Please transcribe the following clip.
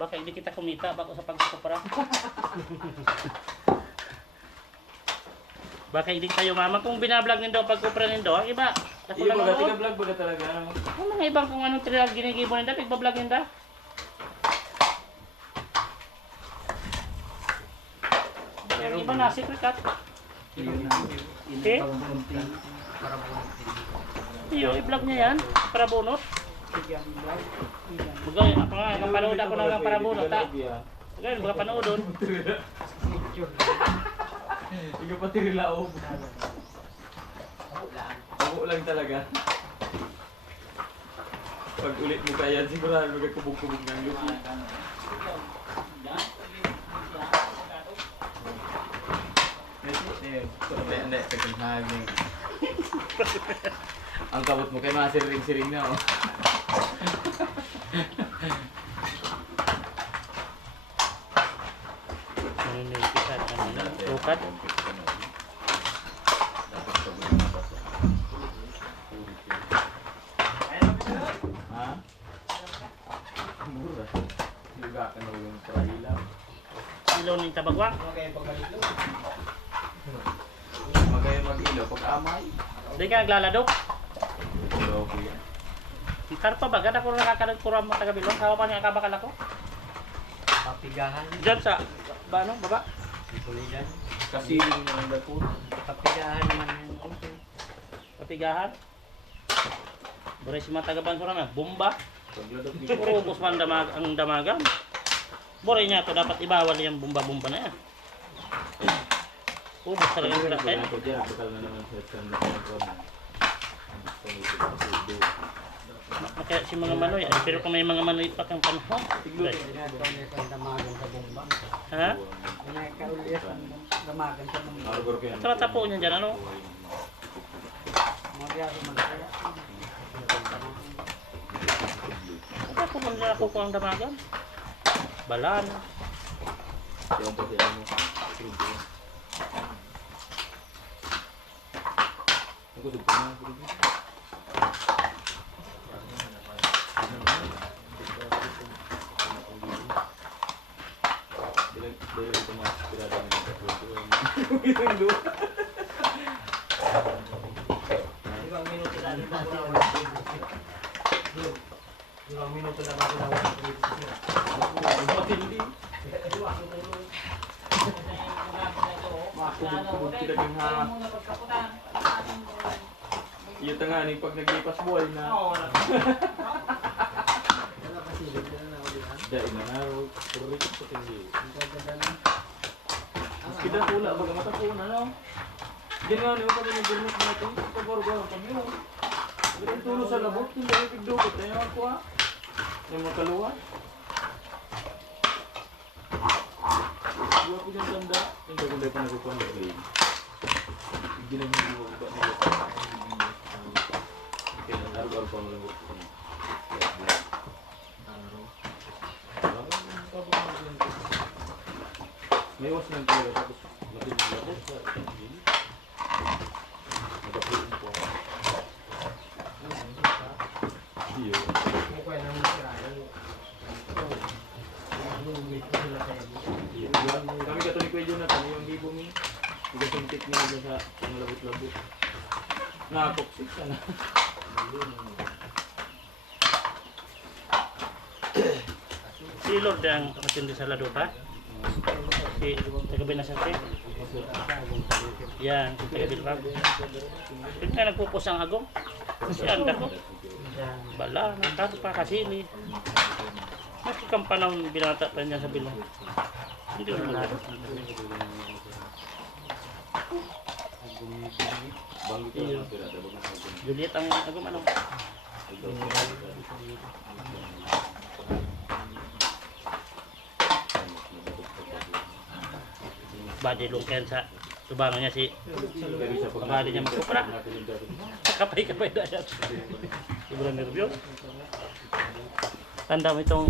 Baka hindi kita kumita bako sa pagkupra. Baka hindi tayo mama kung binablog nindo pagkupra nindo, ang iba. Ako Iya lang baga ako. tiga vlog baga talaga. Ang mga ibang kung anong trial ginigibo nindo, pagbablog nindo. Yung iba na secret cut. Okay? Iyo, i-vlog niya yan para bunot. Bagay, ako nga, napanood ako ng para bunot, ha? Bagay, baka panood doon. Iga pati rilaob. Ako lang talaga. Pag ulit mo kaya sigurado magkakubog-kubog ng lupa. Hindi, pagkasabi. Ang kabot mo kay mga siring-siring na, oh. Ano na yung pikat? Ano na? Tukat? Ha? Mura. Luga ka na yung parahilaw. Ilaw ng tabagwak? Magaya mag-ilaw pag amay. Hindi ka naglaladok? Okay. Karpa ba? Ganda ko nakakadagpuran mo taga-bilong. Kawa pa niya kabakal ako? Papigahan. Diyan sa, ba ano? Baba? Pulidan. Kasiling na ang dako. Papigahan naman yung Papigahan? Buray si mga taga-bansuran na. Bomba? Pagladok ni Puro ubos man ang damagan. Buray niya ito. Dapat ibawal yung bomba-bomba na yan. Ubos talaga yung kaya. Ako dyan, bakal na naman sa channel ko. Kaya si mga manoy. Ay, pero kung may mga manoy pa kang panahon. Tiglo. damagan sa bomba. Ha? Pinakaulit ang damagan sa bomba. Arbor ko yan. Sa tapo niya dyan ano? Magyari magkaya. Sa tapo man nila ako ang damagan. Balan. Yung pati ano. Ako dugtong na ako dito. Dili ito mga pirada ng ito. Ibang minuto na rin natin. Ibang minuto na natin ang Matindi. Makakubog-kubog kita ng ha. Iyo tanga ni pag naglipas buhay na. Dahil na araw, purik sa tinggi. Kita pula, baga mata po na no. Ganyan nga pag nag-gurmot natin, pag-gorgor pag yun. Ganyan tulo sa labot, hindi ay pigdukot. Kaya ako ha. Yung makaluwa. Buwa ko dyan tanda. Hindi ko dahil pa nagkukuhan na grade. Ginagin ko ba nila. Kaya araw-araw pa mo lang ko. May was lang talaga tapos matindi sa engine. Nagapulong po ako. Iyo. Mukha na masirayan. Kami katuloy ko yung Jonathan, yung libo mi. Nagasuntik niya dyan sa mga labot-labot. Nakapoksik ka na. Si Lord ang matindi sa Ladupa. Si taga-Binasante. Yan, si taga-Bilbao. Yung nga nagpupos ang agong. Si Anda ko. Bala, karpa, kasili. Nakikang panahon binata pa niya sa Bilbao. Hindi mo lahat. Juliet ang agong ano. Badi lungken sa tubangan niya si pamali niya magkupra. Kapay-kapay na siya. Sobrang nervyos. Tanda mo itong